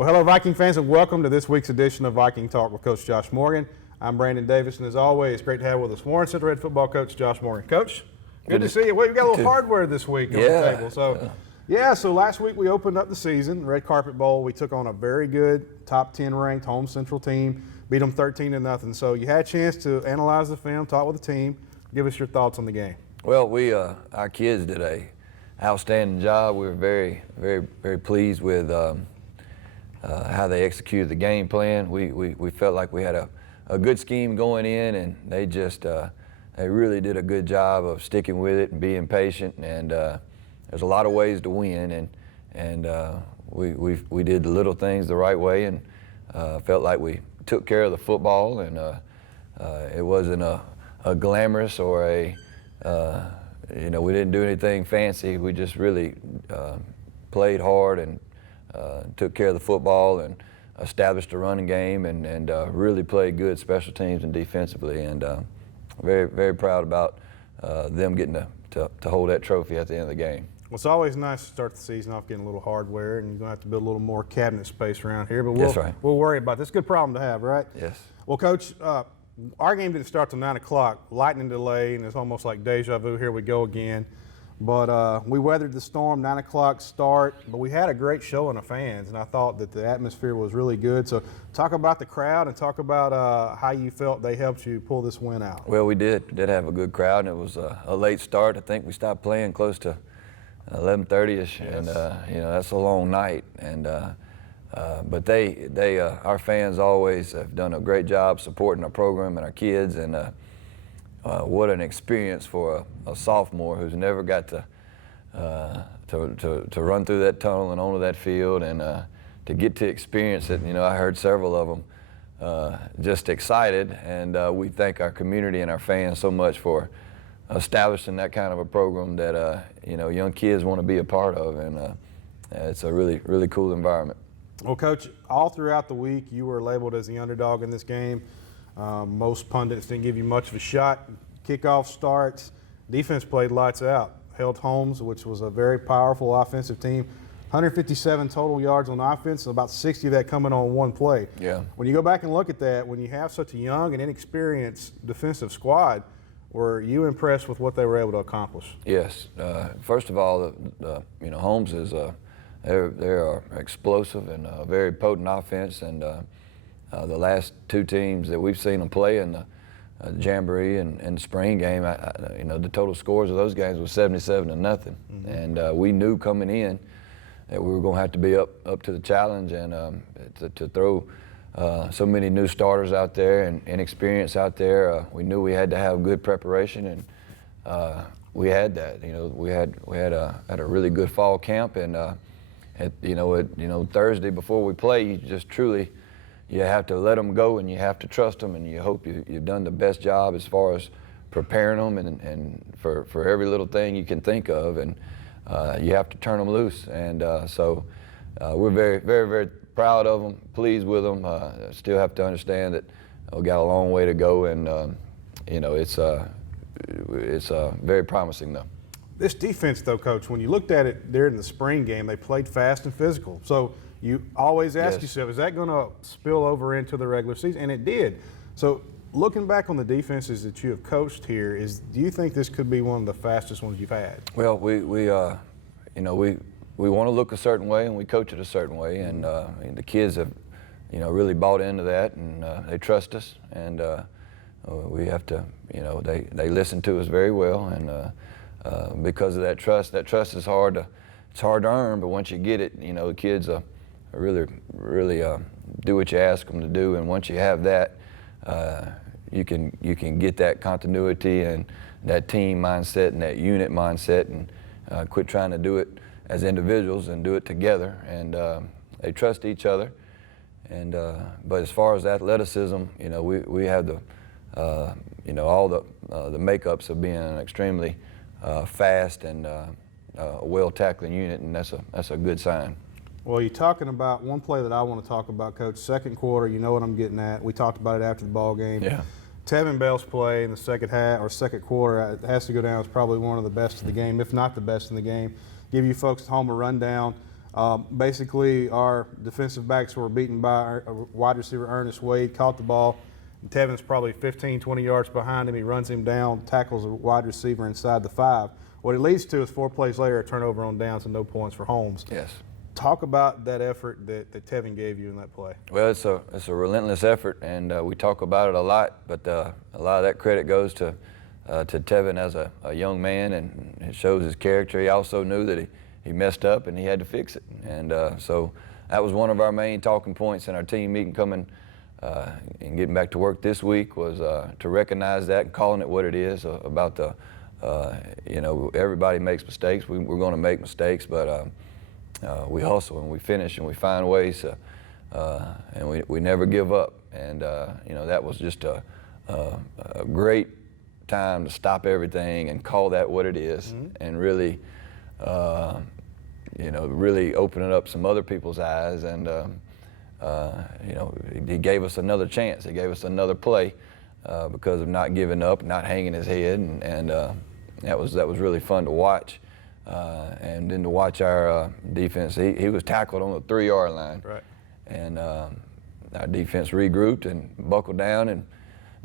Well, hello, Viking fans, and welcome to this week's edition of Viking Talk with Coach Josh Morgan. I'm Brandon Davis, and as always, great to have with us Warren Central Red football coach Josh Morgan. Coach, good to see you. Well, we got a little hardware this week on the table. So last week we opened up the season, Red Carpet Bowl. We took on a very good top 10 ranked home Central team, beat them 13-0. So you had a chance to analyze the film, talk with the team. Give us your thoughts on the game. Well, our kids did a outstanding job. We were very, very, very pleased with how they executed the game plan. We felt like we had a good scheme going in, and they just they really did a good job of sticking with it and being patient. And there's a lot of ways to win, and we did the little things the right way, and felt like we took care of the football. And it wasn't a glamorous or a we didn't do anything fancy. We just really played hard and took care of the football and established a running game and really played good special teams and defensively, and very, very proud about them getting to hold that trophy at the end of the game. Well, it's always nice to start the season off getting a little hardware, and you're going to have to build a little more cabinet space around here, but That's right. We'll worry about it. It's a good problem to have, right? Yes. Well, Coach, our game didn't start till 9 o'clock, lightning delay, and it's almost like deja vu. Here we go again. But we weathered the storm, 9 o'clock start, but we had a great showing of fans, and I thought that the atmosphere was really good. So talk about the crowd and talk about how you felt they helped you pull this win out. Well, we did have a good crowd, and it was a late start. I think we stopped playing close to 11:30ish, yes. And that's a long night. And but our fans always have done a great job supporting our program and our kids, and what an experience for a sophomore who's never got to run through that tunnel and onto that field, and to get to experience it. I heard several of them just excited, and we thank our community and our fans so much for establishing that kind of a program that young kids want to be a part of, and it's a really, really cool environment. Well, Coach, all throughout the week you were labeled as the underdog in this game. Most pundits didn't give you much of a shot. Kickoff starts, defense played lights out, held Holmes, which was a very powerful offensive team. 157 total yards on offense, and about 60 of that coming on one play. Yeah. When you go back and look at that, when you have such a young and inexperienced defensive squad, were you impressed with what they were able to accomplish? Yes. First of all, Holmes is they're explosive and a very potent offense, and the last two teams that we've seen them play in the Jamboree and the spring game, the total scores of those games was 77-0, mm-hmm. And we knew coming in that we were going to have to be up to the challenge, and to throw so many new starters out there and inexperience out there. We knew we had to have good preparation, and we had that. We had a really good fall camp, and Thursday before we play, you just truly. You have to let them go, and you have to trust them, and you hope you've done the best job as far as preparing them and for every little thing you can think of, and you have to turn them loose. And so we're very, very, very proud of them, pleased with them. Still have to understand that we've got a long way to go, and it's very promising though. This defense, though, Coach, when you looked at it during the spring game, they played fast and physical. So you always ask yourself, is that going to spill over into the regular season? And it did. So looking back on the defenses that you have coached here, do you think this could be one of the fastest ones you've had? Well, we want to look a certain way, and we coach it a certain way, and the kids have really bought into that, and they trust us, and we have to they listen to us very well, and because of that trust is hard to earn, but once you get it, the kids really do what you ask them to do, and once you have that, you can get that continuity and that team mindset and that unit mindset, and quit trying to do it as individuals and do it together, and they trust each other. And but as far as athleticism, we have the all the makeups of being an extremely fast and well tackling unit, and that's a good sign. Well, you're talking about one play that I want to talk about, Coach. Second quarter, you know what I'm getting at. We talked about it after the ball game. Yeah. Tevin Bell's play in the second half or second quarter, it has to go down as probably one of the best of the game, if not the best in the game. Give you folks at home a rundown. Basically, our defensive backs were beaten by our wide receiver Ernest Wade, caught the ball. And Tevin's probably 15, 20 yards behind him. He runs him down, tackles a wide receiver inside the 5. What it leads to is 4 plays later, a turnover on downs and no points for Holmes. Yes. Talk about that effort that Tevin gave you in that play. Well, it's a relentless effort, and we talk about it a lot, but a lot of that credit goes to Tevin as a young man, and it shows his character. He also knew that he messed up and he had to fix it, and so that was one of our main talking points in our team meeting coming and getting back to work this week was to recognize that and calling it what it is about the everybody makes mistakes. We're going to make mistakes, but we hustle and we finish and we find ways and we never give up, and that was just a great time to stop everything and call that what it is, and really really opening up some other people's eyes, and he gave us another chance. He gave us another play because of not giving up, not hanging his head, and that was really fun to watch. And then to watch our defense, he was tackled on the 3-yard line, right, and our defense regrouped and buckled down and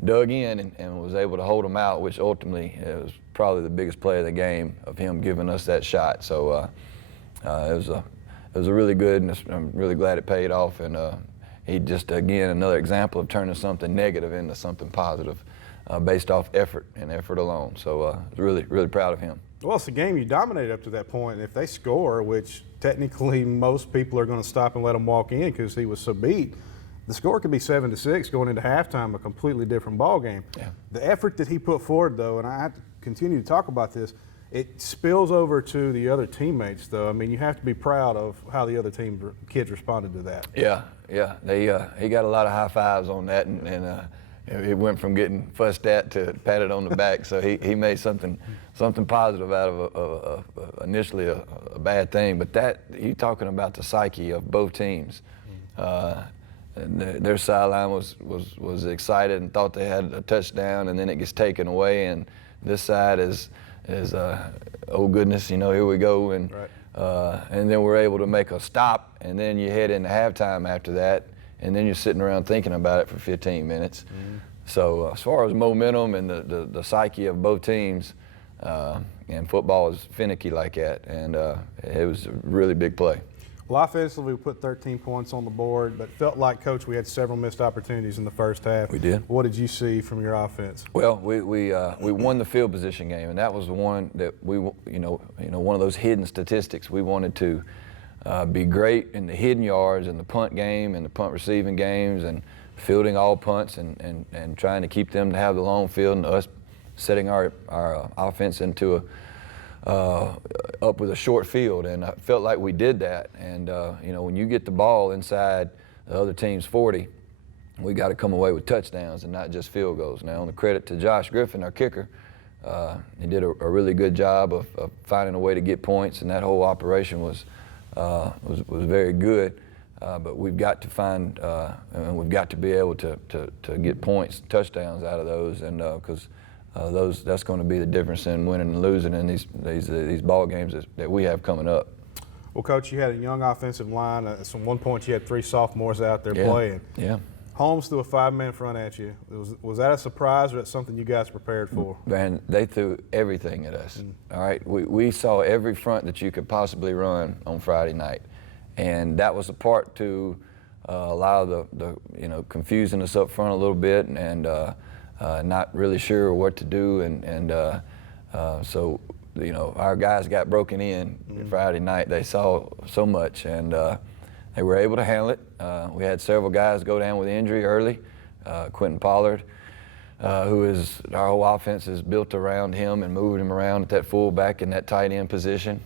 dug in and was able to hold him out, which ultimately it was probably the biggest play of the game, of him giving us that shot. So it was a really good, and I'm really glad it paid off. And he just, again, another example of turning something negative into something positive based off effort and effort alone. So really, really proud of him. Well, it's a game you dominated up to that point. If they score, which technically most people are going to stop and let him walk in because he was so beat, the score could be 7-6 going into halftime, a completely different ball game. Yeah. The effort that he put forward, though, and I have to continue to talk about this, it spills over to the other teammates, though. I mean, you have to be proud of how the other kids responded to that. Yeah. He got a lot of high fives on that, and it went from getting fussed at to patted on the back. So he made something positive out of initially a bad thing. But that, you talking about the psyche of both teams. And their sideline was excited and thought they had a touchdown, and then it gets taken away, and this side is oh goodness, here we go, and right. And then we're able to make a stop, and then you head into halftime after that, and then you're sitting around thinking about it for 15 minutes. So as far as momentum and the psyche of both teams, and football is finicky like that, and it was a really big play. Well, offensively, we put 13 points on the board, but felt like, Coach, we had several missed opportunities in the first half. We did. What did you see from your offense? Well, we won the field position game, and that was the one that we one of those hidden statistics. We wanted to be great in the hidden yards in the punt game and the punt receiving games, and fielding all punts and trying to keep them to have the long field, and us setting our offense into up with a short field, and I felt like we did that. And when you get the ball inside the other team's 40, we got to come away with touchdowns and not just field goals. Now, on the credit to Josh Griffin, our kicker, he did a really good job of finding a way to get points, and that whole operation was very good. But we've got to find and we've got to be able to get points, touchdowns out of those, and because that's going to be the difference in winning and losing in these ball games that we have coming up. Well, Coach, you had a young offensive line. At one point, you had 3 sophomores out there playing. Yeah. Holmes threw a 5-man front at you. Was that a surprise, or that something you guys prepared for? Man, they threw everything at us. All right, we saw every front that you could possibly run on Friday night, and that was a part to a lot of the confusing us up front a little bit, and not really sure what to do, and so our guys got broken in Friday night. They saw so much, and they were able to handle it. We had several guys go down with injury early. Quentin Pollard, who is, our whole offense is built around him and moving him around at that fullback and that tight end position.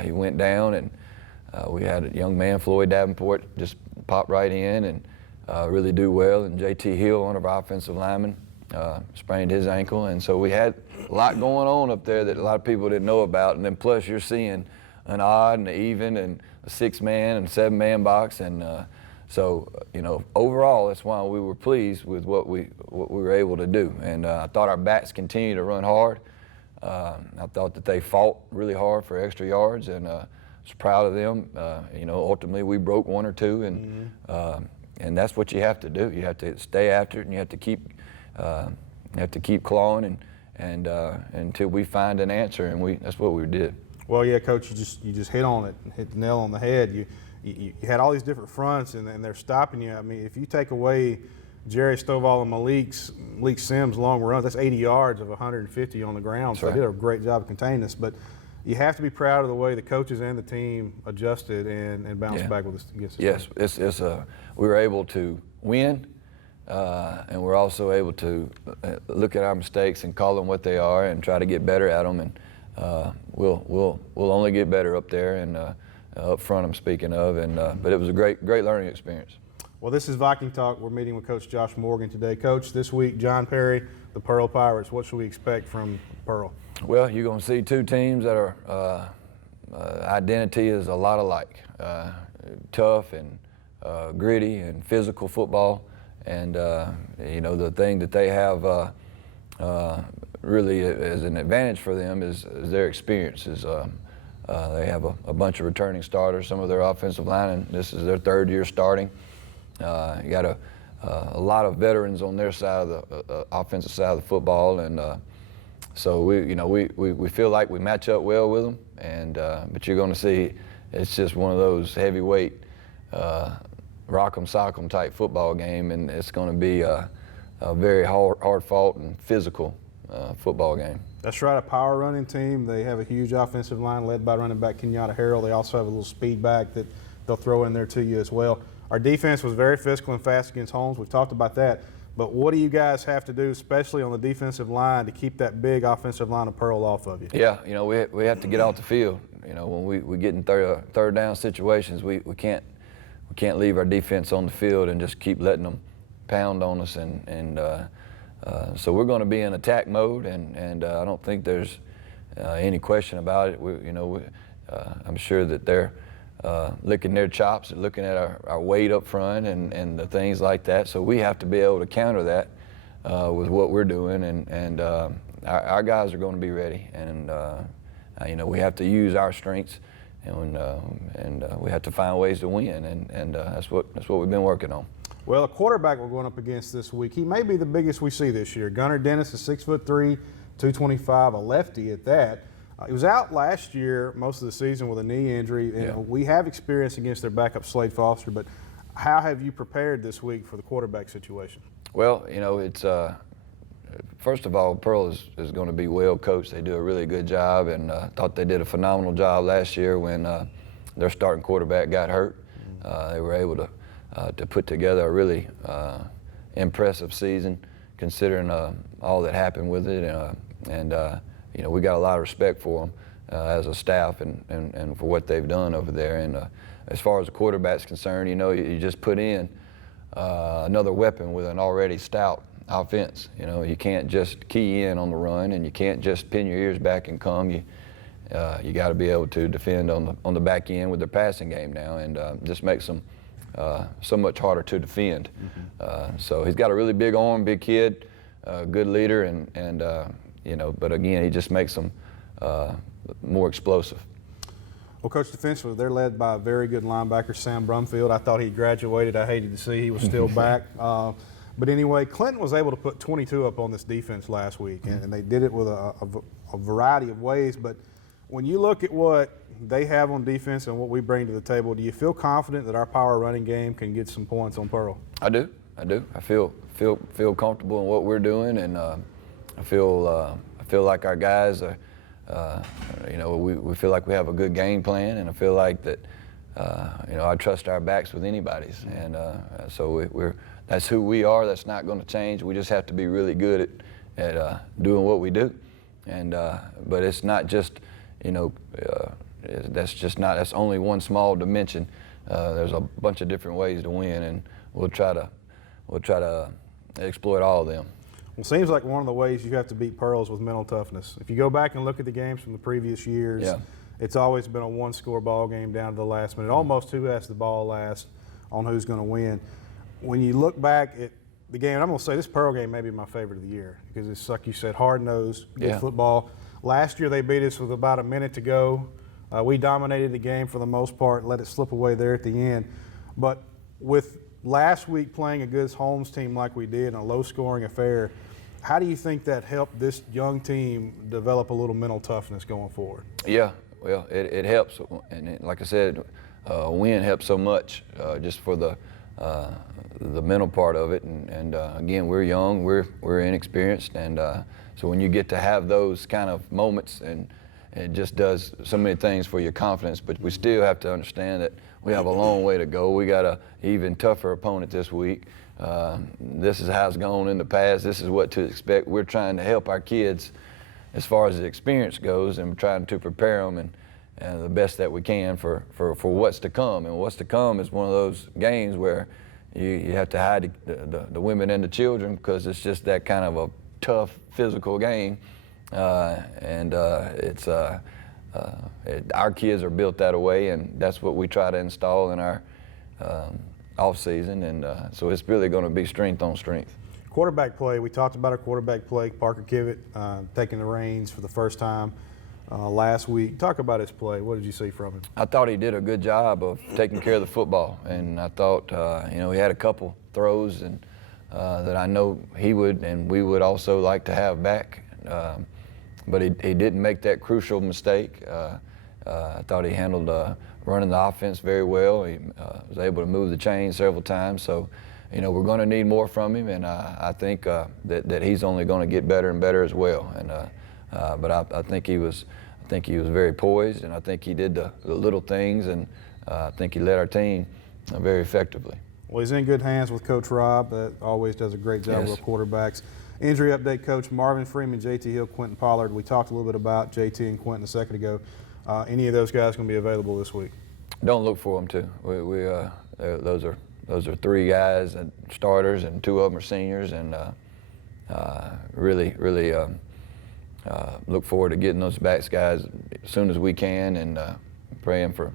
He went down, and we had a young man, Floyd Davenport, just pop right in and really do well. And J.T. Hill, one of our offensive linemen, sprained his ankle. And so we had a lot going on up there that a lot of people didn't know about. And then plus you're seeing an odd and an even and a 6-man and 7-man box. And so overall, that's why we were pleased with what we were able to do. And I thought our backs continued to run hard. I thought that they fought really hard for extra yards, and was proud of them. Ultimately we broke one or two, and that's what you have to do. You have to stay after it, and you have to keep clawing and until we find an answer, and that's what we did. Well, yeah, Coach, you just hit on it and hit the nail on the head. You had all these different fronts, and they're stopping you. I mean, if you take away Jerry Stovall and Malik Sims' long runs, that's 80 yards of 150 on the ground. So right. They did a great job of containing us. But you have to be proud of the way the coaches and the team adjusted and bounced back with us against us. Yes, we were able to win, and we're also able to look at our mistakes and call them what they are and try to get better at them. And we'll only get better up there and up front. I'm speaking of, but it was a great learning experience. Well, this is Viking Talk. We're meeting with Coach Josh Morgan today. Coach, this week, John Perry, the Pearl Pirates. What should we expect from Pearl? Well, you're going to see two teams that are identity is a lot alike. Tough and gritty and physical football. And, the thing that they have really as an advantage for them is their experiences. They have a bunch of returning starters, some of their offensive line, and this is their third year starting. You got a lot of veterans on their side of the offensive side of the football, and so we feel like we match up well with them. And but you're going to see it's just one of those heavyweight rock'em sock'em type football game, and it's going to be a very hard fought and physical football game. That's right, a power running team. They have a huge offensive line led by running back Kenyatta Harrell. They also have a little speed back that they'll throw in there to you as well. Our defense was very physical and fast against Holmes. We've talked about that. But what do you guys have to do, especially on the defensive line, to keep that big offensive line of Pearl off of you? Yeah, we have to get off the field. When we get in third down situations, we can't leave our defense on the field and just keep letting them pound on us. And so we're going to be in attack mode, and I don't think there's any question about it. I'm sure that they're licking their chops and looking at our weight up front and the things like that. So we have to be able to counter that with what we're doing, and our guys are going to be ready. And we have to use our strengths, and we have to find ways to win, and that's what we've been working on. Well, a quarterback we're going up against this week, he may be the biggest we see this year. Gunnar Dennis is 6'3", 225, a lefty at that. He was out last year most of the season with a knee injury, and we have experience against their backup Slade Foster, but how have you prepared this week for the quarterback situation? Well, it's first of all, Pearl is going to be well coached. They do a really good job, and I thought they did a phenomenal job last year when their starting quarterback got hurt. They were able to put together a really impressive season considering all that happened with it, and we got a lot of respect for them as a staff and for what they've done over there. And as far as the quarterback's concerned, you just put in another weapon with an already stout offense. You can't just key in on the run, and you can't just pin your ears back and come. You got to be able to defend on the back end with their passing game now, and just makes them so much harder to defend. So he's got a really big arm, big kid, good leader, and but again, he just makes them more explosive. Well, Coach, defensively, they're led by a very good linebacker, Sam Brumfield. I thought he graduated. I hated to see he was still back. But anyway, Clinton was able to put 22 up on this defense last week, and they did it with a variety of ways. But when you look at what they have on defense and what we bring to the table, do you feel confident that our power running game can get some points on Pearl? I do. I feel comfortable in what we're doing, and I feel like our guys are, we feel like we have a good game plan, and I feel like that, I trust our backs with anybody's, and so that's who we are. That's not going to change. We just have to be really good at doing what we do, and but it's not just, that's only one small dimension. There's a bunch of different ways to win, and we'll try to exploit all of them. Well, it seems like one of the ways you have to beat Pearls with mental toughness. If you go back and look at the games from the previous years, it's always been a one-score ball game down to the last minute, almost who has the ball last on who's going to win. When you look back at the game, and I'm going to say this Pearl game may be my favorite of the year because it's, like you said, hard-nosed, good football. Last year they beat us with about a minute to go We dominated the game for the most part, let it slip away there at the end. But with last week playing a good Holmes team like we did in a low-scoring affair, how do you think that helped this young team develop a little mental toughness going forward? Yeah, well, it helps, and like I said, win helps so much just for the mental part of it. And again, we're young, we're inexperienced, and so when you get to have those kind of moments, and it just does so many things for your confidence. But we still have to understand that we have a long way to go. We got an even tougher opponent this week. This is how it's gone in the past. This is what to expect. We're trying to help our kids as far as the experience goes, and trying to prepare them and the best that we can for what's to come. And what's to come is one of those games where you have to hide the women and the children, because it's just that kind of a tough physical game. Our kids are built that way, and that's what we try to install in our off season, and so it's really going to be strength on strength. Quarterback play, we talked about our quarterback play. Parker Kivett taking the reins for the first time last week. Talk about his play. What did you see from him? I thought he did a good job of taking care of the football, and I thought he had a couple throws and that I know he would and we would also like to have back, but he didn't make that crucial mistake. I thought he handled running the offense very well. He was able to move the chain several times. So, we're going to need more from him, and I think that he's only going to get better and better as well. And but I think he was very poised, and I think he did the little things, and I think he led our team very effectively. Well, he's in good hands with Coach Rob. That always does a great job Yes. with quarterbacks. Injury update, Coach. Marvin Freeman, JT Hill, Quentin Pollard. We talked a little bit about JT and Quentin a second ago. Any of those guys going to be available this week? Don't look for them to. Those are three guys and starters, and two of them are seniors, and really look forward to getting those backs guys as soon as we can, and praying for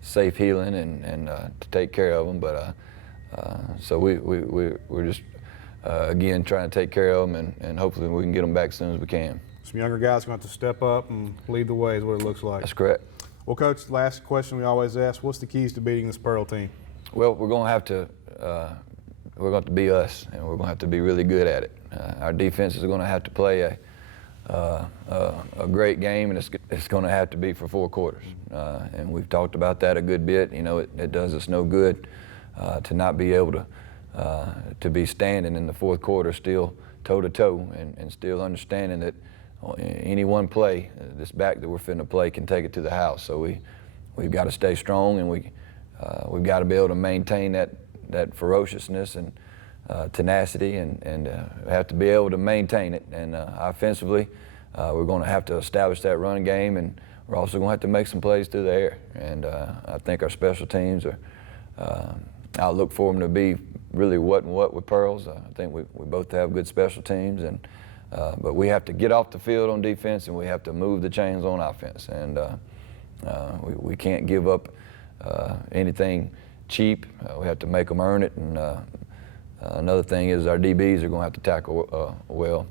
safe healing and to take care of them. But so we're just again trying to take care of them, and hopefully we can get them back as soon as we can. Some younger guys going to have to step up and lead the way is what it looks like. That's correct. Well, Coach, last question we always ask, what's the keys to beating this Pearl team? Well, we're going to have to be us, and we're going to have to be really good at it. Our defense is going to have to play a great game, and it's going to have to be for 4 quarters. And we've talked about that a good bit. It does us no good to not be able to be standing in the 4th quarter still toe-to-toe and still understanding that any one play, this back that we're finna play can take it to the house. So we've got to stay strong, and we've got to be able to maintain that ferociousness and tenacity, and have to be able to maintain it. And offensively, we're going to have to establish that running game, and we're also going to have to make some plays through the air. And I think our special teams are. I'll look for them to be really what and what with Pearls. I think we both have good special teams, and but we have to get off the field on defense, and we have to move the chains on offense. And we can't give up anything cheap. We have to make them earn it. And another thing is our DBs are going to have to tackle well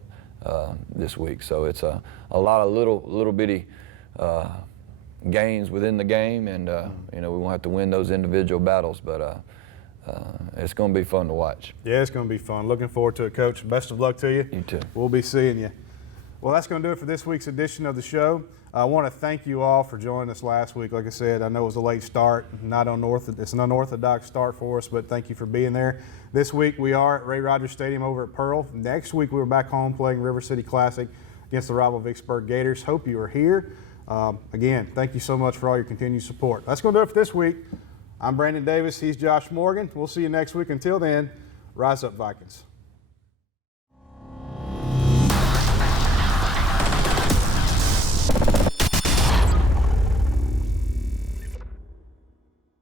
this week. So it's a lot of little bitty gains within the game, and we won't have to win those individual battles, but it's going to be fun to watch. Yeah, it's going to be fun. Looking forward to it, Coach. Best of luck to you. You too. We'll be seeing you. Well, that's going to do it for this week's edition of the show. I want to thank you all for joining us last week. Like I said, I know it was a late start. It's an unorthodox start for us, but thank you for being there. This week we are at Ray Rogers Stadium over at Pearl. Next week we're back home playing River City Classic against the rival Vicksburg Gators. Hope you are here. Again, thank you so much for all your continued support. That's going to do it for this week. I'm Brandon Davis. He's Josh Morgan. We'll see you next week. Until then, rise up, Vikings.